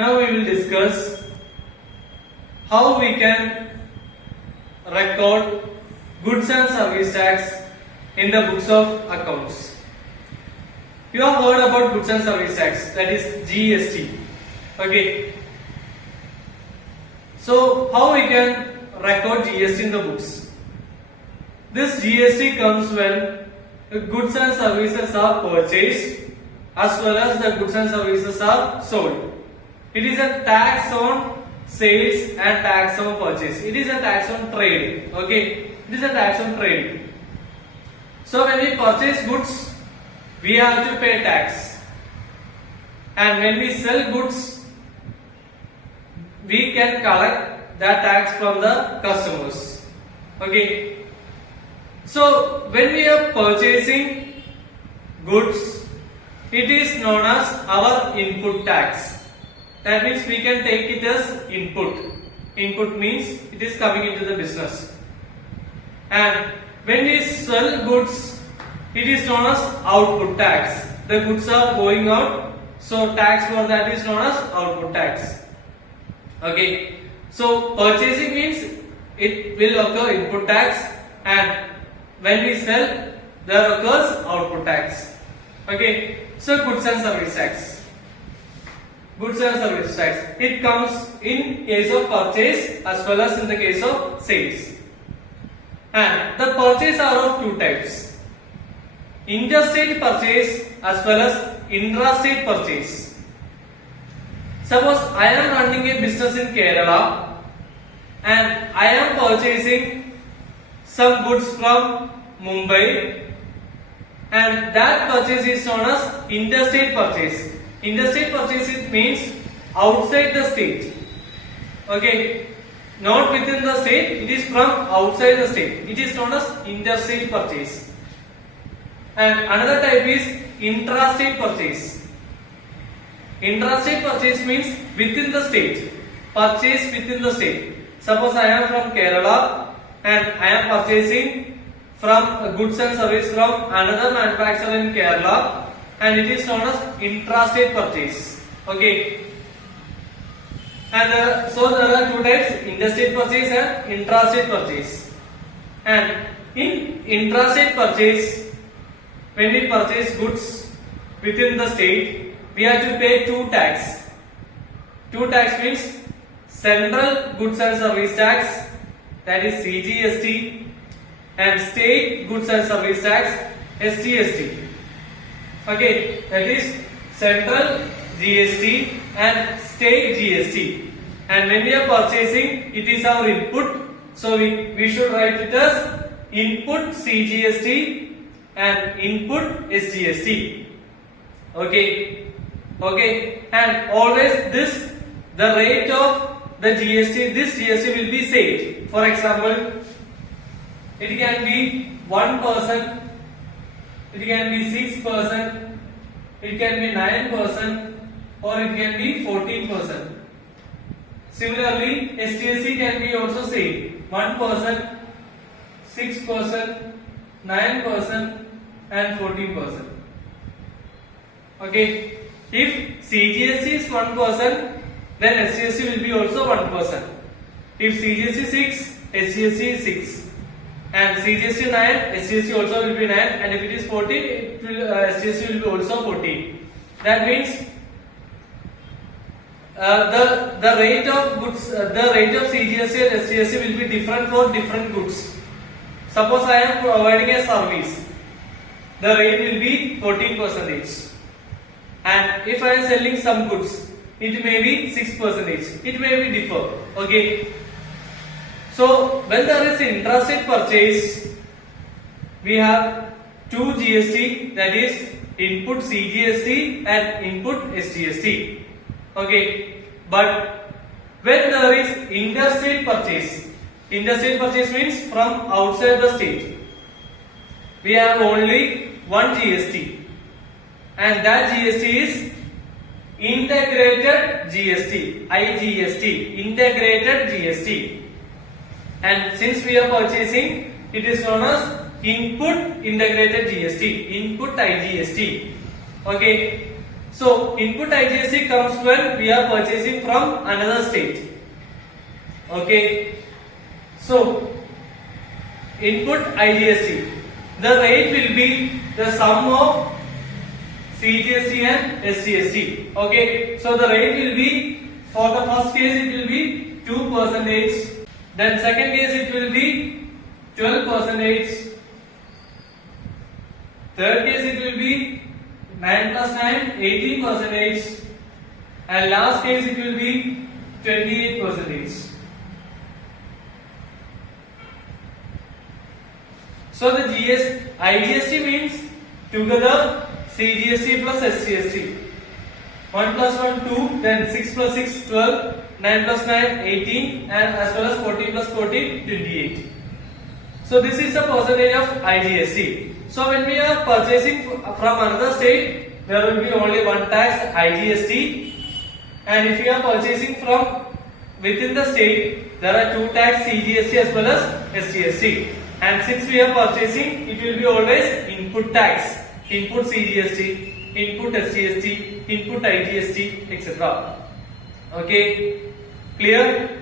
Now we will discuss how we can record goods and service tax in the books of accounts. You have heard about goods and service tax, that is GST. Okay. So how we can record GST in the books? This GST comes when the goods and services are purchased as well as the goods and services are sold. It is a tax on sales and tax on purchase. It is a tax on trade. Okay, it is a tax on trade. So when we purchase goods, we have to pay tax, and when we sell goods, we can collect that tax from the customers. Okay. So when we are purchasing goods, it is known as our input tax. That means we can take it as input. Input means it is coming into the business. And when we sell goods, it is known as output tax. The goods are going out, so tax for that is known as output tax. Okay. So purchasing means it will occur input tax, and when we sell, there occurs output tax. Okay. So goods and service tax. Goods and service tax. It comes in case of purchase as well as in the case of sales. And the purchase are of two types: interstate purchase as well as intrastate purchase. Suppose I am running a business in Kerala and I am purchasing some goods from Mumbai, and that purchase is known as interstate purchase. Interstate purchase, it means outside the state. Okay, not within the state, it is from outside the state. It is known as interstate purchase. And another type is intrastate purchase. Intrastate purchase means within the state. Purchase within the state. Suppose I am from Kerala and I am purchasing from goods and service from another manufacturer in Kerala, and it is known as intrastate purchase. Okay. And so there are two types: interstate purchase and intrastate purchase. And in intrastate purchase, when we purchase goods within the state, we have to pay two tax. Two tax means central goods and service tax, that is CGST, and state goods and service tax, SGST. Okay, that is central GST and state GST. And when we are purchasing, it is our input, so we should write it as input CGST and input SGST. Okay, okay, and always the rate of the GST, this GST will be saved. For example, it can be 1%, it can be 6%, it can be 9%, or it can be 14%. Similarly, SGST can be also same: 1%, 6%, 9%, and 14%. Okay, if CGST is 1%, then SGST will be also 1%. If CGST 6, SGST is 6. And CGST 9, SGST also will be 9, and if it is 14, SGST will be also 14. That means the rate of goods, the rate of CGST and SGST will be different for different goods. Suppose I am providing a service, the rate will be 14%. And if I am selling some goods, it may be 6%. It may be differ. Okay. So when there is intrastate purchase, we have two GST, that is input CGST and input SGST. Okay, but when there is interstate purchase means from outside the state, we have only one GST, and that GST is integrated GST, IGST, integrated GST. And since we are purchasing, it is known as input integrated GST, input IGST. Okay. So input IGST comes when we are purchasing from another state. Okay. So input IGST, the rate will be the sum of CGST and SGST. Okay. So the rate will be, for the first case it will be 2%. Then second case it will be 12%. Third case it will be 9 plus 9, 18%. And last case it will be 28%. So the IGST means together CGST plus SGST. 1 plus 1 2, then 6 plus 6 12, 9 plus 9 18, and as well as 14 plus 14 28. So this is the percentage of IGST. So when we are purchasing from another state, there will be only one tax, IGST, and if you are purchasing from within the state, there are two tax, CGST as well as SGST. And since we are purchasing, it will be always input tax, input CGST, input SGST, input IGST, etc. Okay, clear?